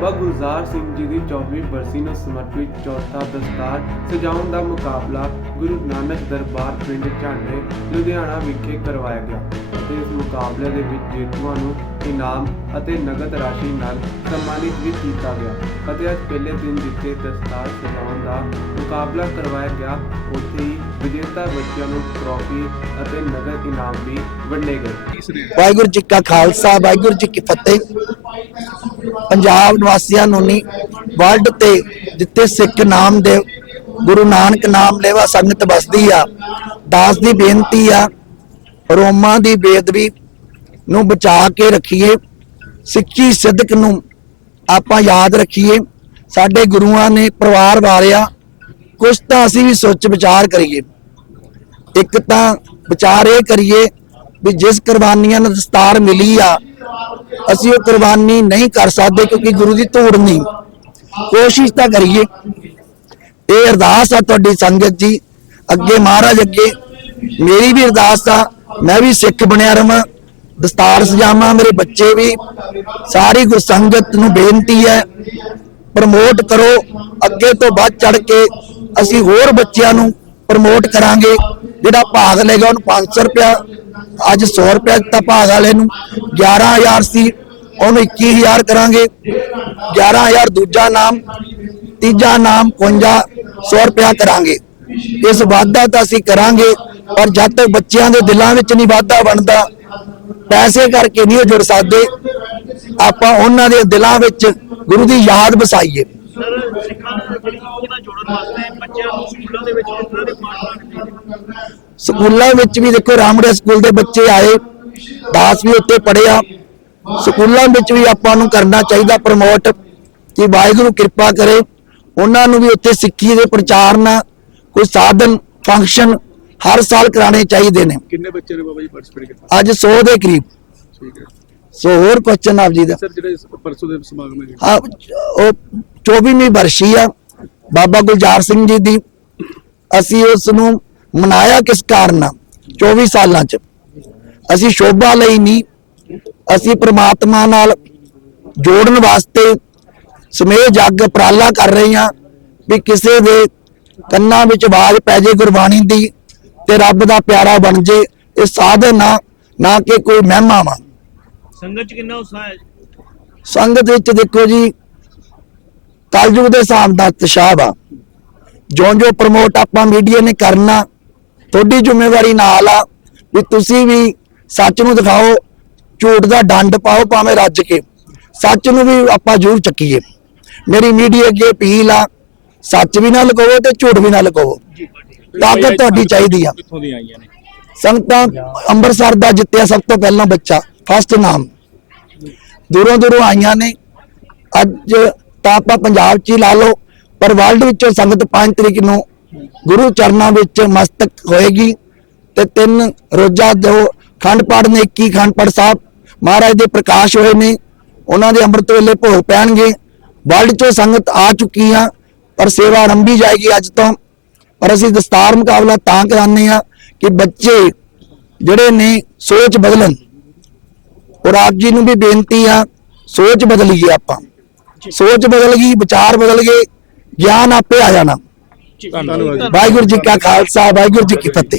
ਬਾਬਾ ਗੁਲਜ਼ਾਰ ਸਿੰਘ ਜੀ ਦੀ 24ਵੀਂ ਬਰਸੀ ਨੂੰ ਸਮਰਪਿਤ ਚੌਥਾ ਦਸਤਾਰ ਸਜਾਉਣ ਦਾ ਮੁਕਾਬਲਾ ਗੁਰੂ ਨਾਨਕ ਦਰਬਾਰ ਪਿੰਡ ਝਾਂਡੇ, ਲੁਧਿਆਣਾ ਵਿਖੇ ਕਰਵਾਇਆ ਗਿਆ। ਅਤੇ ਇਸ ਮੁਕਾਬਲੇ ਦੇ ਵਿੱਚ ਜੇਤੂਆਂ ਨੂੰ ਇਨਾਮ ਅਤੇ ਨਗਦ ਰਾਸ਼ੀ ਨਾਲ ਸਨਮਾਨਿਤ ਵੀ ਕੀਤਾ ਗਿਆ ਅਤੇ ਅੱਜ ਪਹਿਲੇ ਦਿਨ ਜਿੱਥੇ ਦਸਤਾਰ ਸਜਾਉਣ ਦਾ ਮੁਕਾਬਲਾ ਕਰਵਾਇਆ ਗਿਆ, ਉੱਥੇ ਹੀ ਵਿਜੇਤਾ ਬੱਚਿਆਂ ਨੂੰ ਟਰੋਫੀ ਅਤੇ ਨਗਦ ਇਨਾਮ ਵੀ ਵੰਡੇ ਗਏ। ਵਾਹਿਗੁਰੂ ਜੀ ਕਾ ਖਾਲਸਾ, ਵਾਹਿਗੁਰੂ ਜੀ ਕੀ ਫਤਿਹ। ਪੰਜਾਬ ਨਿਵਾਸੀਆਂ ਨੂੰ ਨਹੀਂ ਵਰਲਡ ਤੇ ਜਿੱਥੇ ਸਿੱਖ ਨਾਮ ਦੇ, ਗੁਰੂ ਨਾਨਕ ਨਾਮ ਲੈਵਾ ਸੰਗਤ ਬਸਦੀ ਆ, ਦਾਸ ਦੀ ਬੇਨਤੀ ਆ, ਰੋਮਾਂ ਦੀ ਬੇਦਬੀ ਨੂੰ ਬਚਾ ਕੇ ਰੱਖੀਏ, ਸਿੱਖੀ ਸਿੱਧਕ ਨੂੰ ਆਪਾਂ ਯਾਦ ਰੱਖੀਏ। ਸਾਡੇ ਗੁਰੂਆਂ ਨੇ ਪਰਿਵਾਰ ਵਾਰਿਆ ਕੁਛ ਤਾਂ ਅਸੀਂ ਵੀ ਸੋਚ ਵਿਚਾਰ ਕਰੀਏ। ਇੱਕ ਤਾਂ ਵਿਚਾਰ ਇਹ ਕਰੀਏ ਵੀ ਜਿਸ ਕੁਰਬਾਨੀਆਂ ਨੂੰ ਦਸਤਾਰ ਮਿਲੀ ਆ, ਅਸੀਂ ਉਹ ਕੁਰਬਾਨੀ ਨਹੀਂ ਕਰ ਸਕਦੇ ਕਿਉਂਕਿ ਗੁਰੂ ਦੀ ਧੂੜ ਨਹੀਂ। ਕੋਸ਼ਿਸ਼ ਤਾਂ ਕਰੀਏ। ਇਹ ਅਰਦਾਸ ਆ ਤੁਹਾਡੀ ਸੰਗਤ ਜੀ। ਅੱਗੇ ਮਹਾਰਾਜ ਅੱਗੇ ਮੇਰੀ ਵੀ ਅਰਦਾਸ ਆ, ਮੈਂ ਵੀ ਸਿੱਖ ਬਣਿਆ ਰਵਾਂ। ਦਸਤਾਰ ਸਜਾਵਾਂ ਮੇਰੇ ਬੱਚੇ ਵੀ। ਸਾਰੀ ਗੁਰਸੰਗਤ ਨੂੰ ਬੇਨਤੀ ਹੈ ਪ੍ਰਮੋਟ ਕਰੋ। ਅੱਗੇ ਤੋਂ ਵੱਧ ਚੜ ਕੇ ਅਸੀਂ ਹੋਰ ਬੱਚਿਆਂ ਨੂੰ ਪ੍ਰਮੋਟ ਕਰਾਂਗੇ। ਜਿਹੜਾ ਭਾਗ ਲੇਗਾ ਉਹਨੂੰ 500 ਰੁਪਇਆ, ਅੱਜ 100 ਰੁਪਇਆ ਦਿੱਤਾ ਭਾਗ ਵਾਲੇ ਨੂੰ। 11000 ਸੀ, ਉਹਨੂੰ 21000 ਕਰਾਂਗੇ। 11000 ਦੂਜਾ ਨਾਮ, ਤੀਜਾ ਨਾਮ 5100 ਰੁਪਇਆ ਕਰਾਂਗੇ। ਇਸ ਵਾਅਦਾ ਤਾਂ ਅਸੀਂ ਕਰਾਂਗੇ, ਪਰ ਜਦ ਤੱਕ ਬੱਚਿਆਂ ਦੇ ਦਿਲਾਂ ਵਿੱਚ ਨਹੀਂ ਵਾਅਦਾ ਬਣਦਾ ਪੈਸੇ ਕਰਕੇ ਨਹੀਂ ਉਹ ਜੁੜ ਸਕਦੇ। ਆਪਾਂ ਉਹਨਾਂ ਦੇ ਦਿਲਾਂ ਵਿੱਚ ਗੁਰੂ ਦੀ ਯਾਦ ਵਸਾਈਏ। ਸਰ ਸਿੱਖਾਂ ਨੂੰ ਜਿਹੜੀ ਉਹਨਾਂ ਜੋੜਨ ਵਾਸਤੇ ਬੱਚਿਆਂ ਨੂੰ ਸਕੂਲਾਂ ਦੇ ਵਿੱਚ ਕਿਸ ਤਰ੍ਹਾਂ ਦੇ ਪਾਠ ਕਰਨੇ ਸਕੂਲਾਂ ਵਿੱਚ ਵੀ ਦੇਖੋ ਰਾਮੜੇ ਸਕੂਲ ਦੇ ਬੱਚੇ ਆਏ, ਦਾਸ ਵੀ ਉੱਤੇ ਪੜਿਆ ਸਕੂਲਾਂ ਵਿੱਚ ਵੀ ਆਪਾਂ ਨੂੰ ਕਰਨਾ ਚਾਹੀਦਾ ਪ੍ਰਮੋਟ ਕਿ ਵਾਹਿਗੁਰੂ ਕਿਰਪਾ ਕਰੇ। ਉਹਨਾਂ ਨੂੰ ਵੀ ਉੱਥੇ ਸਿੱਖੀ ਦੇ ਪ੍ਰਚਾਰ ਨਾਲ ਕੋਈ ਸਾਧਨ ਫੰਕਸ਼ਨ ਹਰ ਸਾਲ ਕਰਾਣੇ ਚਾਹੀਦੇ ਨੇ। ਕਿੰਨੇ ਬੱਚੇ ਨੇ ਬਾਬਾ ਜੀ ਪਾਰਟਿਸਿਪੇਟ ਕੀਤਾ? ਅੱਜ 100 ਦੇ ਕਰੀਬ। ਠੀਕ ਹੈ। ਸੋ ਹੋਰ ਕੁਐਸਚਨ ਆਪ ਜੀ ਦਾ। ਸਰ ਜਿਹੜੇ ਪਰਸੋਂ ਦੇ ਸਮਾਗਮ ਹੈ ਹਾਂ ਉਹ 24ਵੀਂ ਵਰਸ਼ੀ ਆ। ਬਾਬਾ ਗੁਲਜ਼ਾਰ ਸਿੰਘ ਜੀ ਦੀ। ਅਸੀਂ ਉਸ ਨੂੰ ਮਨਾਇਆ ਕਿਸ ਕਾਰਨ ਆ? 24 ਸਾਲਾਂ ਚ। ਅਸੀਂ ਸ਼ੋਭਾ ਲਈ ਨਹੀਂ। ਅਸੀਂ ਪ੍ਰਮਾਤਮਾ ਨਾਲ ਜੋੜਨ ਵਾਸਤੇ ਸਮੇਹ ਜੱਗ ਉਪਰਾਲਾ ਕਰ ਰਹੇ ਹਾਂ। ਵੀ ਕਿਸੇ ਦੇ ਕੰਨਾਂ ਵਿੱਚ ਆਵਾਜ਼ ਪੈ ਜੇ ਗੁਰਬਾਣੀ ਦੀ। ਤੇ ਰੱਬ ਦਾ ਪਿਆਰਾ ਬਣ ਜੇ ਇਹ ਸਾਧਨ ਆ ਨਾ ਕਿ ਕੋਈ ਮਹਿਮਾ ਵਾ। ਸੰਗਤ ਚ ਕਿੰਨਾ ਉਤਸ਼ਾਹ ਹੈ ਸੰਗਤ ਵਿੱਚ ਦੇਖੋ ਜੀ ਕਲਯੁਗ ਦੇ ਹਿਸਾਬ ਦਾ ਉਤਸ਼ਾਹ ਵਾ। ਜੋ ਜੋ ਪ੍ਰਮੋਟ ਆਪਾਂ ਮੀਡੀਆ ਨੇ ਕਰਨਾ ਤੁਹਾਡੀ ਜ਼ਿੰਮੇਵਾਰੀ ਨਾਲ ਆ ਵੀ ਤੁਸੀਂ ਵੀ ਸੱਚ ਨੂੰ ਦਿਖਾਓ ਝੂਠ ਦਾ ਡੰਡ ਪਾਓ ਭਾਵੇਂ ਰੱਜ ਕੇ। ਸੱਚ ਨੂੰ ਵੀ ਆਪਾਂ ਜ਼ਰੂਰ ਚੱਕੀਏ। ਮੇਰੀ ਮੀਡੀਆ ਅੱਗੇ ਅਪੀਲ ਆ ਸੱਚ ਵੀ ਨਾ ਲਗਾਵੋ ਤੇ ਝੂਠ ਵੀ ਨਾ ਲਗਾਵੋ ਤਾਕਤ ਤੁਹਾਡੀ ਚਾਹੀਦੀ ਆ। ਕਿੱਥੋਂ ਦੀਆਂ ਆਈਆਂ ਨੇ? ਸੰਗਤਾਂ ਅੰਮ੍ਰਿਤਸਰ ਦਾ ਜਿੱਤਿਆ ਸਭ ਤੋਂ ਪਹਿਲਾਂ ਬੱਚਾ ਫਸਟ ਨਾਮ। ਦੂਰੋਂ ਦੂਰੋਂ ਆਈਆਂ ਨੇ। ਅੱਜ ਤਾਂ ਆਪਾਂ ਪੰਜਾਬ 'ਚ ਹੀ ਲਾ ਲਓ ਪਰ ਵਰਲਡ ਵਿੱਚੋਂ ਸੰਗਤ 5 ਤਰੀਕ ਨੂੰ ਗੁਰੂ ਚਰਨਾਂ ਵਿੱਚ ਮਸਤਕ ਹੋਏਗੀ ਤੇ ਤਿੰਨ ਰੋਜ਼ਾ ਦੋ ਖੰਡ ਪਾਠ ਨੇ 21 ਖੰਡ ਪਾਠ ਸਾਹਿਬ ਮਹਾਰਾਜ ਦੇ ਪ੍ਰਕਾਸ਼ ਹੋਏ ਨੇ ਉਹਨਾਂ ਦੇ ਅੰਮ੍ਰਿਤ ਵੇਲੇ ਭੋਗ ਪੈਣਗੇ। ਵਰਲਡ 'ਚੋਂ ਸੰਗਤ ਆ ਚੁੱਕੀ ਆ ਪਰ ਸੇਵਾ ਆਰੰਭੀ ਜਾਏਗੀ ਅੱਜ ਤੋਂ। ਪਰ ਅਸੀਂ ਦਸਤਾਰ ਮੁਕਾਬਲਾ ਤਾਂ ਕਰਾਉਂਦੇ ਆ ਕਿ ਬੱਚੇ ਜਿਹੜੇ ਨੇ ਸੋਚ ਬਦਲਣ। ਔਰ ਆਪ ਜੀ ਨੂੰ ਵੀ ਬੇਨਤੀ ਆ ਸੋਚ ਬਦਲੀਏ ਆਪਾਂ। ਸੋਚ ਬਦਲ ਗਈ ਵਿਚਾਰ ਬਦਲ ਗਏ ਗਿਆਨ ਆਪੇ ਆ ਜਾਣਾ। ਵਾਹਿਗੁਰੂ ਜੀ ਕਾ ਖਾਲਸਾ ਵਾਹਿਗੁਰੂ ਜੀ ਕੀ ਫਤਿਹ।